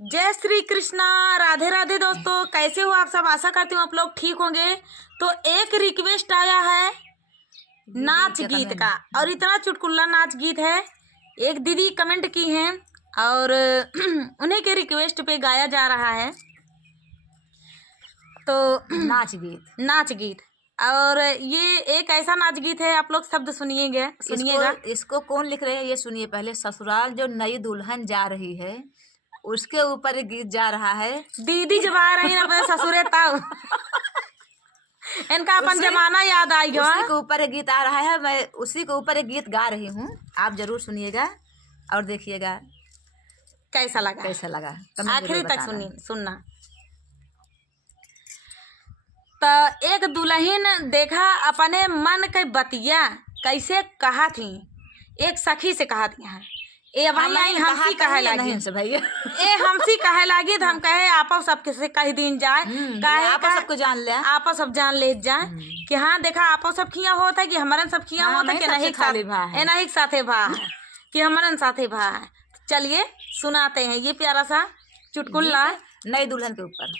जय श्री कृष्णा, राधे राधे दोस्तों। कैसे हो आप सब? आशा करती हूँ आप लोग ठीक होंगे। तो एक रिक्वेस्ट आया है नाच गीत का, और इतना चुटकुला नाच गीत है। एक दीदी कमेंट की हैं और उन्हीं के रिक्वेस्ट पे गाया जा रहा है। तो नाच गीत और ये एक ऐसा नाच गीत है, आप लोग शब्द सुनिएगा। इसको कौन लिख रहे हैं ये सुनिए पहले। ससुराल जो नई दुल्हन जा रही है उसके ऊपर एक गीत जा रहा है। दीदी जब आ रही है ना ससुरे तब इनका अपन जमाना याद आ गया। उसी के ऊपर एक गीत आ रहा है, मैं उसी के ऊपर एक गीत गा रही हूँ। आप जरूर सुनिएगा और देखिएगा कैसा लगा आखिरी तक सुनना। तो एक दुल्हन देखा अपने मन के बतिया कैसे कहा थी, एक सखी से कहा थी। ए भाई हमसी कहे लगी भैया ए हमसी कहे लगी तो हम कहे आपस सबके से कह दिन जाए, आपस सबको जान ले, आपस सब जान ले जाए कि हाँ देखा आपस सब खिया होता है कि हमारे सब खिया होता है कि नहीं साथे भा कि हमारे साथे भा। चलिए सुनाते हैं ये प्यारा सा चुटकुला नई दुल्हन के ऊपर।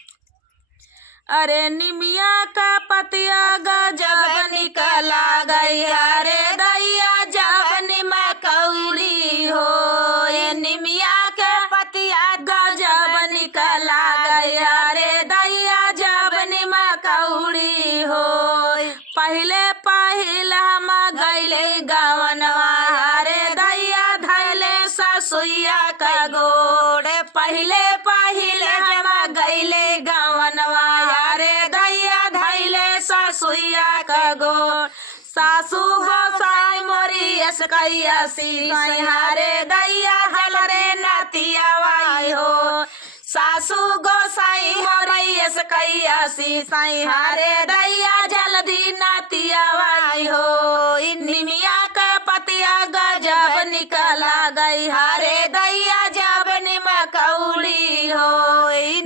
अरे निमिया का पतिया गजब निकला गया रे दैया जब निमकौड़ी हो। ये निमिया के पतिया गजब निकला गया रे दैया जब निमकौड़ी हो। पहले हम गैले गवनवा रे दैया धैले ससुइया का गोड़े। पहले हम गैले गवनवा ससुइया का गोड़। सासू गोसाई मोरी असकैया सिहारे दैया हलरे नतियावाई हो। सासू गोसाई मोरी असकैया सिहारे दैया जल्दी नतियावाई हो। निमिया का पतिया गजब निकला गई हारे दैया जब निमकौड़ी हो।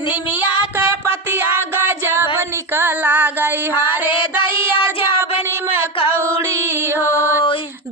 निमिया का पतिया गजब निकला गई हारे दैया जब निमकौड़ी हो।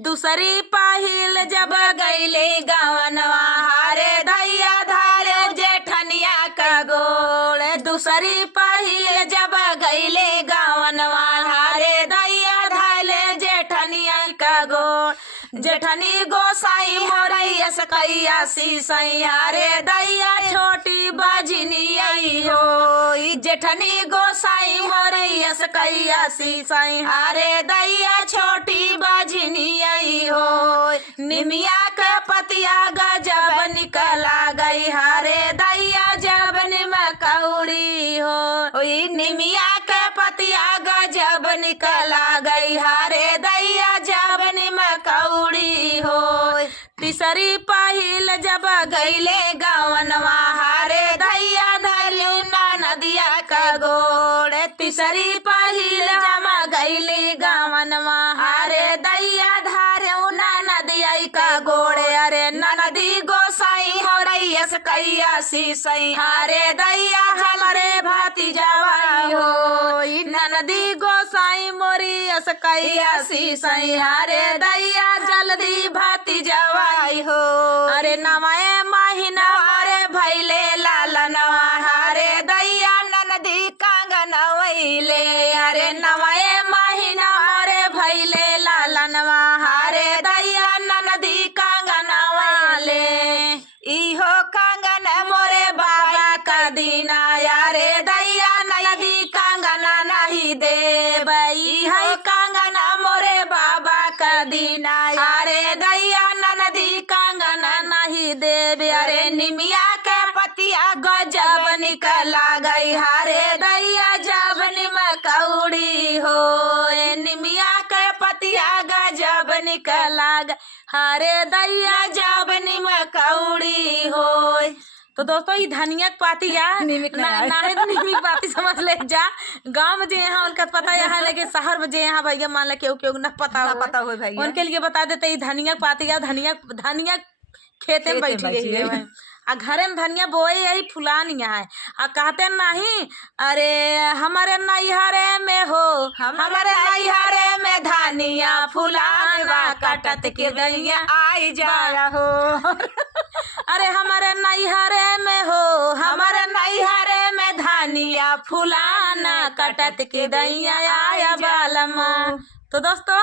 दूसरी पहिल जब गईले गवनवा हारे दैया धारे जेठनिया का गोड़। दूसरी पहिल जब गईले गवनवा हारे दैया धाले जेठनिया का गोड़। जेठनी गोसाई मोरैया सकैया सीसैया रे दैया छोटी बाजनी आई हो। जेठनी गोसाई मोरैया सकैया सीसैया रे दैया छोटी बाजनी आई हो। निमिया के पतिया गजब निकला गई हारे दैया जब निमकौड़ी हो। निमिया के पतिया गजब निकला गई हारे दैया जब निमकौड़ी हो। तीसरी पहिल जब गईले गवनवा हारे दैया धरलू नदिया का गोड़। तीसरी पहिल जब गईले गवनवा हारे दैया धारू नदिया का गोड़े। अरे नदी गोसाई हरैया सकैया सीसई हारे दैया हमारे भतीजावाई हो। नदी गोसाई मोरी असकैया सीसई हारे दैया जल्दी भतीजावाई हो। अरे नवाए महीना मारे भैले लालनवा हारे दैया नदी कांगनवैले। अरे नवाए महीना मारे भैले लालनवा हारे दैया नदी कांगनवाले। इहो कांगन मोरे बाबा का दीना यारे दैया नदी कांगना नहीं देबई है। कांगना मोरे बाबा का दीना यारे दैया नदी कांगना नहीं देबे। अरे निमिया के पतिया गजब निकला गई हारे दैया जब निमकौड़ी हो। निमिया के पतिया गजब निकला गई हारे दैया जब निमकौड़ी हो। तो दोस्तों ये धनिया पाती या निमिक पाती समझ ले जा। गांव में जो यहाँ उनका पता यहाँ लेके शहर में जो यहाँ भैया मान ला क्यों न पता हो भैया उनके लिए बता देते ये धनिया पाती या धनिया खेते में बैठी है आ घरे में धनिया बोए यही फुलानिया है। आ कहते नहीं अरे हमारे नैहरे में हो, हमारे नैहरे में धनिया फुलाना कटत के गैया आई जाया हो। अरे हमारे नैहरे में हो, फुलाना कटत के दैया आया बालमा। तो दोस्तों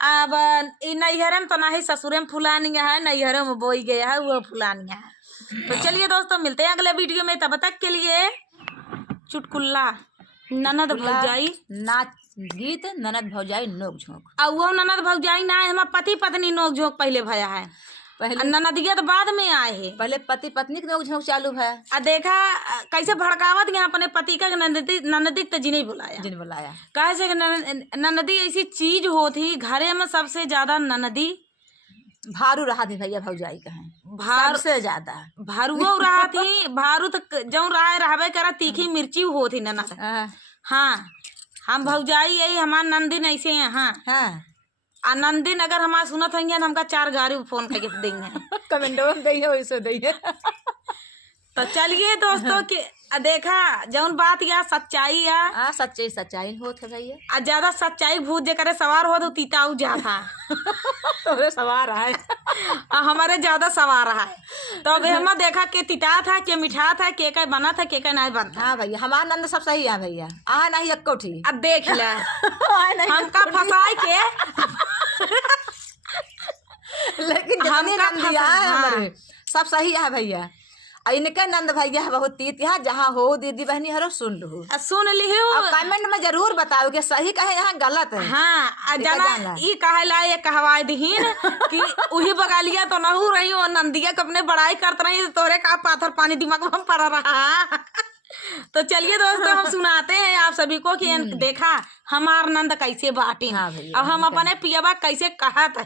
अब इ नैहरे में तो नहीं, ससुरे में फुलानिया है, नैहरे में बोई गया है वो फुलानिया है। तो चलिए दोस्तों मिलते हैं अगले वीडियो में, तब तक के लिए चुटकुल्ला ननद भौजाई नाच गीत ननद भौजाई नोक झोंक। और वो ननद भौजाई ना है, हमारा पति पत्नी नोक झोंक पहले भया है, पहले ननदिया तो बाद में आए है। पहले पति पत्नी के नोक झोंक चालू है। आ देखा कैसे भड़कावत गया अपने पति का, ननदी तो जी नहीं बुलाया, जिन बुलाया कैसे ननदी ऐसी चीज होती घरे में, सबसे ज्यादा ननदी भारू रहा थी भैया भौजाई का है, भार सबसे ज्यादा भारुओ रहा थी, भारू तो जो रहबे करा, तीखी मिर्ची होती ननद। हाँ हम भौजाई यही हमार नंदिन ऐसे हैं। हाँ हाँ आ नंदिन अगर हमारा सुनत होंगे तो हमका 4 गाड़ी फोन करके देंगे। कमेंटो में दी है वैसे दी है। तो चलिए दोस्तों कि देखा जौन बात या सच्चाई या सच्चाई सच्चाई होत है भैया। आ ज्यादा सच्चाई भूत जे करे सवार हो तो तीताऊ जाता तोरे सवार है हमारे ज्यादा सवार है। तो अभी हम देखा के तिता था, के मिठा था, के का बना था, के का नहीं बनता। हाँ भैया हमारा नंद सब सही है भैया, आ नहीं एक कोठी। अब देख ले हमका फंसाई के लेकिन हमका हमारे सब सही है भैया। इनके नंद भैया बहुत तीत यहाँ जहाँ हो दीदी बहनी हरो सुन लो, सुन लियो अब कमेंट में जरूर बताओ कि सही कहे यहाँ गलत है। हाँ जना ई कहला ये कहवाए दहीन कि उही बगालिया तो नहू रही हो, नंदिया के अपने बड़ाई करते रही, तोरे का पाथर पानी दिमाग में पड़ रहा। तो चलिए दोस्तों हम सुनाते हैं आप सभी को कि देखा हमार नंद कैसे बाटी। हाँ भैया, अब हम अपने पियबा कैसे कहत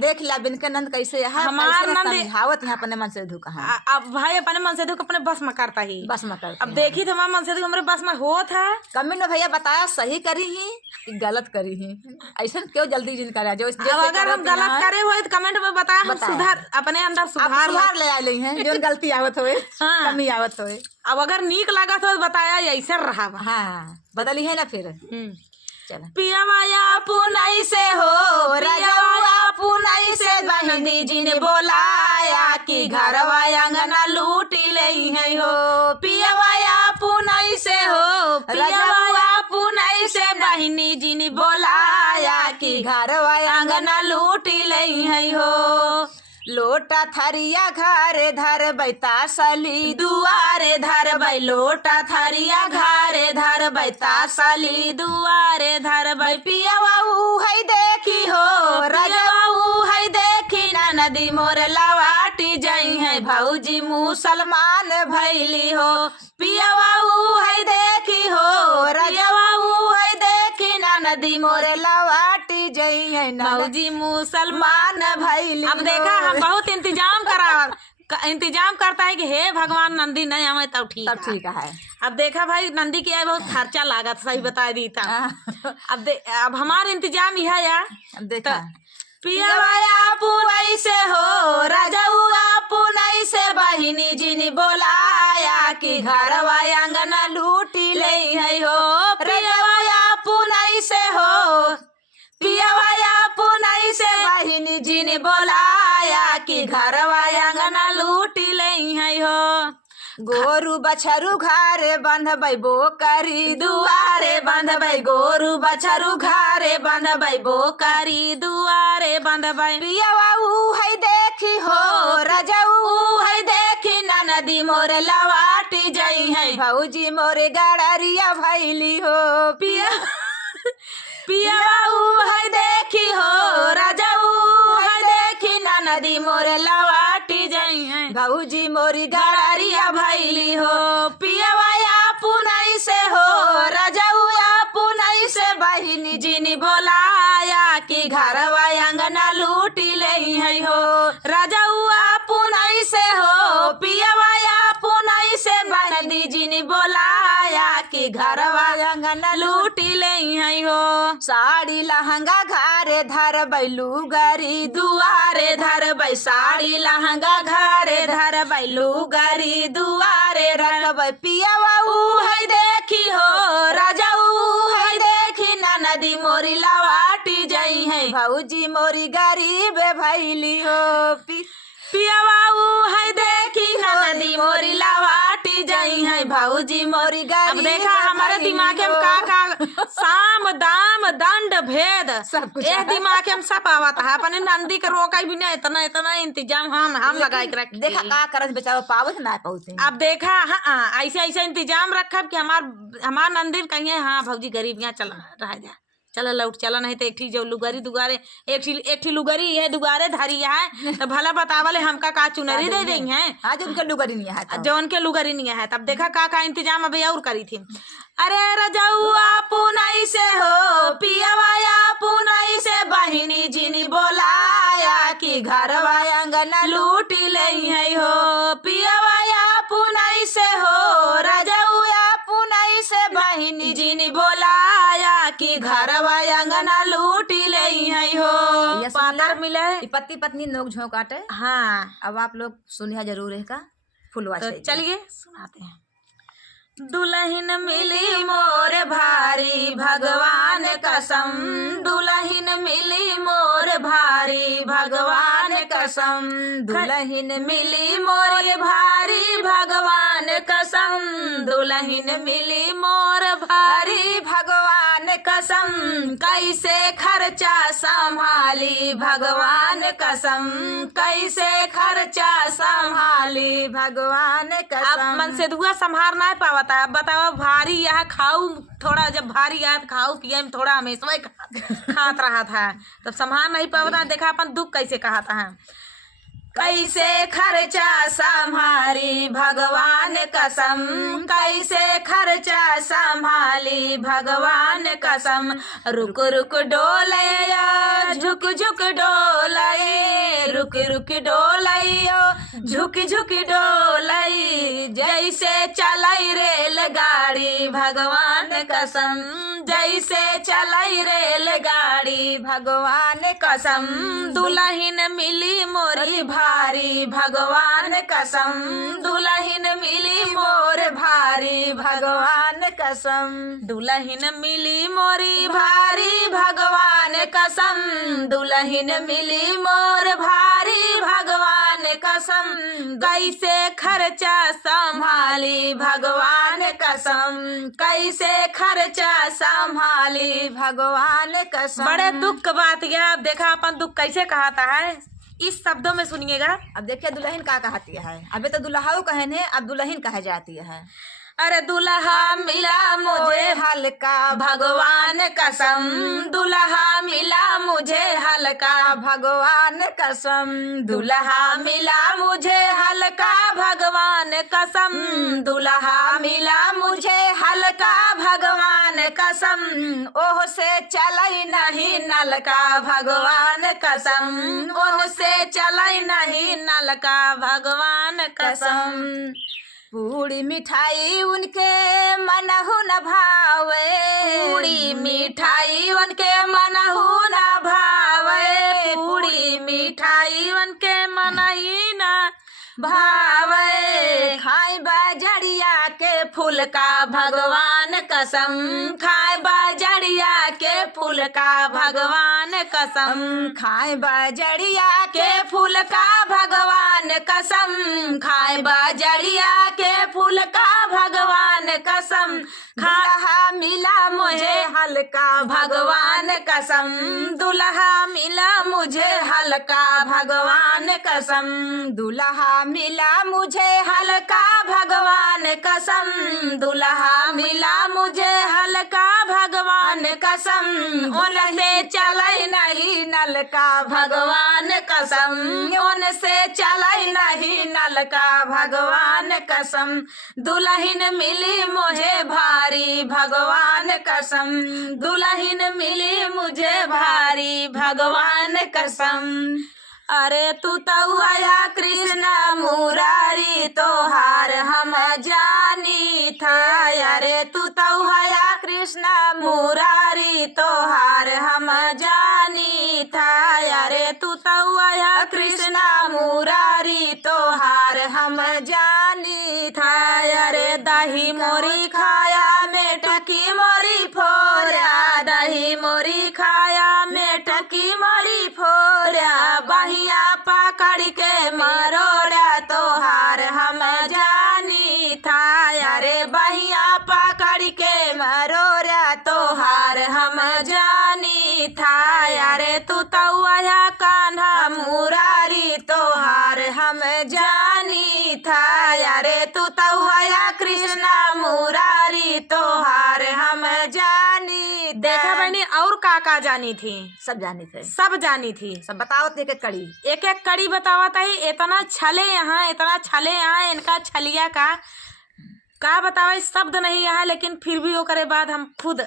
देख लिया बिन के नंद कैसे है, हमार नंद समझावत यहाँ अपने मन से धुक है। अब भाई अपने मन से दुख अपने बस में करता ही, बस में करता। अब देखी तो हमारे मन से दुख हमारे बस में हो था। कमेंट में भैया बताया सही करी ही कि गलत करी ही, ऐसा क्यों जल्दी जिन करा जो अब अगर हम गलत करे हो तो कमेंट में बताया, हम सुधार अपने अंदर सुधार ले आए हैं जो गलती आवत होए, कमी आवत होए। अब अगर नीक लगा तो बताया ऐसे रहा। हाँ बदली है ना फिर। चल पियवाया पुनई से हो रजवा पुनई से बहनी जी ने बोलाया कि घरवा अंगना लूटी लई है हो। पियवाया पुनई से हो रजवा पुनई से बहनी जी ने बोलाया कि घरवा अंगना लूटी लई है हो। लोटा थरिया घरे धर बैता सली दुआरे धर बै लोटा थरिया घरे धर बैता सली दुआरे धर बै पियवा है देखी हो रजवा है देखी ना नदी मोर लवाटी जई है भौजी मुसलमान भैली हो। पियवा है देखी हो रजवा है देखी ना नदी मोर लवाटी जई है भौजी मुसलमान भैली। अब देखा हम बहुत इंतजाम करता है कि हे भगवान नंदी नहीं हमें तब ठीक है। अब देखा भाई नंदी की बहुत खर्चा लागत सही बता दी था। अब हमारा इंतजाम यह है देखा पियवाया पुनई से हो रजउआ पुनई से बहिनी जिनी बोलाया कि घरवा अंगना लूटी ले है हो। पियवाया पुनई से हो पियवाया पुनई से बहिनी जिनी बोलाया कि घरवा अंगना लूटी ले है हो। गोरु बछरू घरे बंधबै बोकरी दुआरे बंधबै गोरु बछरू घरे बंधबै बोकरी दुआरे बंधबै। पियवा है देखी हो रजऊ है देखी ना नदी मोर लवाटी जई है भौजी मोरे गड़रिया भैली हो। पियवा है देखी हो रजऊ है देखी ना नदी मोर लवाटी जई है भौजी मोरी गड़रिया भैली हो। पियवाया पुनई से हो रजउआ पुनई से बहिनी जिनी बोलाया कि घरवा अंगना लूटी ले है हो। रजउआ पुनई से हो पियवाया पुनई से बहिनी जिनी बोलाया कि घरवा अंगना लूटी ले है हो। साड़ी लहंगा घरे धर बैलू गरी दुआरे धर बै साड़ी लहंगा घरे धर बैलू गरी दुआरे रखब। पियवा है देखी हो रजऊ है देखी ना नदी मोरी लवाटी जई है भौजी मोरी गरीब भैली हो। पियवा है देखी ना नदी मोरी लवाटी जई है भौजी मोरी गरीब। अब देखा हम साम दाम दंड भेद सब कुछ एक दिमाग के हम सब आवत है अपने नंदी के रोका भी नहीं इतना इतना इंतजाम हम लगा के रख देखा का करत बेचारा पावत ना पहुंचे। अब देखा हाँ ऐसे ऐसे इंतजाम रखब कि हमार नंदिर कहिए हाँ भौजी गरीब यहाँ चला रह जा चला लौट चला नहीं तो एक ठी जो लुगारी दुगारे एक ठी लुगारी है दुगारे धरी है तो भला बतावले हमका का चुनरी दे देंगे हैं हाँ जो उनके लुगरी नहीं है जो उनके लुगारी नहीं है तब देखा का इंतजाम अभी और करी थी। अरे रजौआ पुनई से हो पियवाया पुनई से बहिनी जिनी बोलाया कि घरवा अंगना लूट ले हो पियवाया पुनई से हो रजौआ पुनई से बहिनी जिनी बोलाया कि घरवा अंगना लूट ले हो पातर मिले पति पत्नी नोक झोंक आटे। हाँ अब आप लोग सुनिया जरूर है का फुलवा तो चलिए सुनाते हैं। दुल्हन मिली मोर भारी भगवान कसम दुल्हन मिली मोर भारी भगवान कसम दुल्हन मिली मोर भारी भगवान कसम दुल्हन मिली मोर भारी भगवान कसम कैसे खर्चा संभाली भगवान कसम कैसे खर्चा संभाली भगवान कसम। अब मन से दुआ संभार ना पावत है बताओ भारी यहाँ खाऊ थोड़ा जब भारी आया खाऊ पिए में थोड़ा हमेशा खात रहा था तब संभाल नहीं पावता देखा अपन दुख कैसे कहा था कैसे खर्चा संभाली भगवान कसम कैसे खर्चा संभाली भगवान कसम रुक रुक डोले झुक झुक डोले रुक रुक डोले झुक झुक डोले जैसे चलाई रेलगाड़ी भगवान कसम जैसे चलाई रेलगाड़ी भगवान कसम दुल्हन मिली मोरी भारी भगवान कसम दुल्हन मिली मोर भारी भगवान कसम दुल्हन मिली मोरी भारी भगवान कसम दुल्हन मिली मोर भारी भगवान कसम कैसे खर्चा संभाली भगवान कसम कैसे खर्चा संभाली भगवान कसम। बड़े दुख का बात है। अब देखा अपन दुख कैसे कहता है इस शब्दों में सुनिएगा। अब देखिए दुल्हन का कहती है अभी तो दुल्हाऊ कहने अब दुल्हन कहा जाती है। अरे दुल्हा मिला मुझे हल्का भगवान कसम दुल्हा मिला मुझे हल्का भगवान कसम दुल्हा मिला मुझे हल्का भगवान कसम दुल्हा मिला मुझे हल्का भगवान कसम ओह से चलई नहीं नलका भगवान कसम ओह से चलई नहीं नलका भगवान कसम। पूरी मिठाई उनके मनहु न भावे पूरी मिठाई उनके मनहु न भावे पूरी मिठाई उनके मन ही न भावे खाए बाजरिया के फूल का भगवान कसम खाए बाजरिया के फूल का भगवान कसम खाए बाजरिया के फूल का भगवान कसम खाए बाजरिया के फूल का भगवान कसम दुल्हा मिला मुझे हल्का भगवान कसम दुल्हा मिला मुझे हल्का भगवान कसम दुल्हा मिला मुझे हल्का भगवान कसम दुल्हा मिला मुझे हल्का भगवान कसम उनसे चलई नहीं नलका भगवान कसम उनसे चलई नहीं नलका भगवान कसम दुल्हन मिली मुझे भारी भगवान कसम दुल्हन मिली मुझे भारी भगवान कसम। अरे तू तो आया कृष्ण मुरारी तोहार हम जानी था अरे तू तो आया कृष्ण मुरारी तोहार हम जानी था अरे तू तो आया कृष्ण मुरारी तोहार हम जानी था अरे दही मोरी खाया मेटकी मोरी फोरा दही मोरी खाया मेटकी मोरी फोरा बहिया पकड़ के मरोड़ा तोहार हम जानी था अरे बहिया पकड़ के मरोड़ा तोहार था, अरे तू तो हया कृष्णा मुरारी तोहार हम जानी। देखा बहनी और का जानी थी? सब जानी थे, सब जानी थी। सब बतावत एक एक कड़ी, एक एक कड़ी बतावत है। इतना छले यहाँ, इतना छले यहाँ, इनका छलिया का बतावे शब्द नहीं यहाँ। लेकिन फिर भी वो करे बाद हम खुद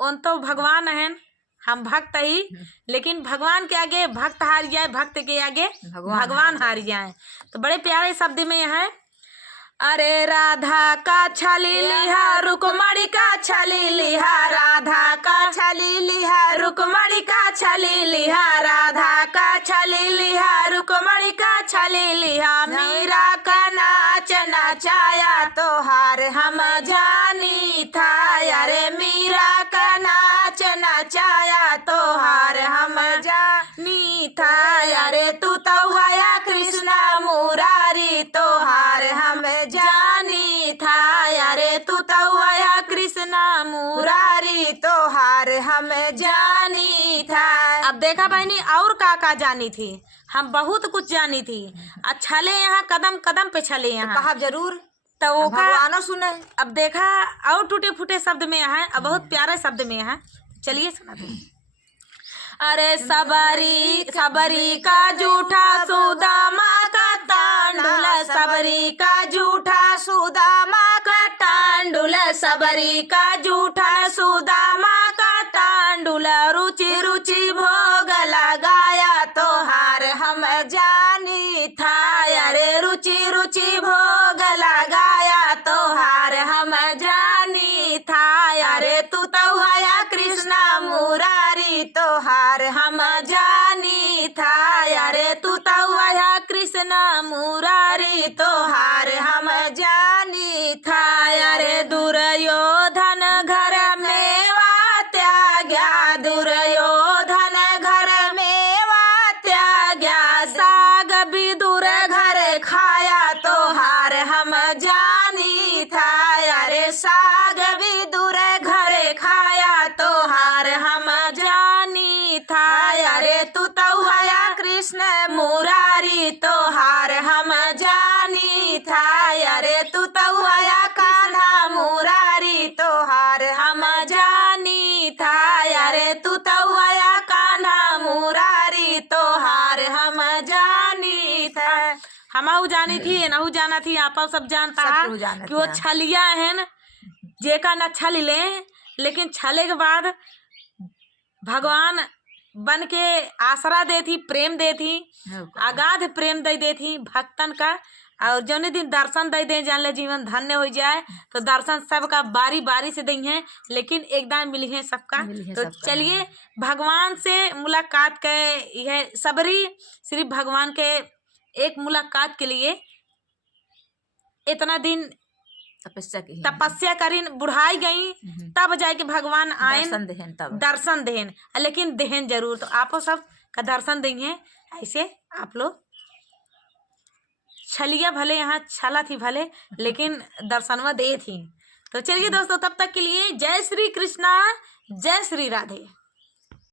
उन तो भगवान हैं, हम भक्त ही, लेकिन भगवान के आगे भक्त हार जाए, भक्त के आगे भगवान हार जाए। तो बड़े प्यारे शब्द में है, अरे राधा का छली लिहा, रुकमणी का छली लिहा, राधा का छली लिहा, रुकमणी का छली लिहा, राधा का छली लिहा, रुकमणी का छली लिहा। मीरा का नाच नचाया तोहार हम जानी था, अरे मीरा का नाच नचाया तोहार हम जानी था, अरे तू तो हया कृष्णा मुरारी तोहार हम जानी था, अरे तू तो हया कृष्णा मुरारी तोहार हम जानी था। अब देखा बहनी और का जानी थी? हम बहुत कुछ जानी थी। छले यहाँ कदम कदम पे छले यहाँ, कहा जरूर तो वो भगवान सुने। अब देखा और टूटे फूटे शब्द में है, अब बहुत प्यारे शब्द में है। चलिए सुना दो। अरे सबरी सबरी का जूठा सुदामा का तांडुल, सबरी का जूठा सुदामा का तांडुल, सबरी का जूठा सुदामा का तांडुल, रुचि रुचि भोग लगाया तोहार हम जानी था, अरे रुचि रुचि भोग लगाया तोहार हम जानी था, अरे तू तो हया कृष्णा मुरारी तोहार हम जानी था, अरे तू तो हया कृष्णा मुरारी तोहार हम जानी था। अरे दुर्योधन घर में त्याग्या, दुर्योधन घर में त्याग्या, साग विदुर घर खाया तोहार हम जानी था, अरे साग विदुर घर खाया तोहार हम जानी था, अरे तू तो हया कृष्ण मुरारी तोहार हम जानी था, अरे तू तो हया कान्हा मुरारी तोहार हम जानी था, अरे तू तो हया कान्हा मुरारी तोहार हम जानी था। हम जानी थी, नहु जाना थी, आप सब जानता है कि वो छलिया है न, जेका न छल ले, लेकिन छले के बाद भगवान बन के आसरा देती, प्रेम देती, अगाध प्रेम दे देती भक्तन का। और जौने दिन दर्शन दे दे, जान ले जीवन धन्य हो जाए। तो दर्शन सबका बारी बारी से दी है, लेकिन एकदम मिली है सबका। तो चलिए भगवान से मुलाकात के यह सबरी सिर्फ भगवान के एक मुलाकात के लिए इतना दिन तपस्या करी, बुढ़ाई गई, तब जाके भगवान आए दर्शन देहन, लेकिन देहन जरूर। तो आप सब का दर्शन देंगे ऐसे। आप लोग छलिया भले यहाँ छला थी भले, लेकिन दर्शनवा दे थी। तो चलिए दोस्तों, तब तक के लिए जय श्री कृष्णा, जय श्री राधे।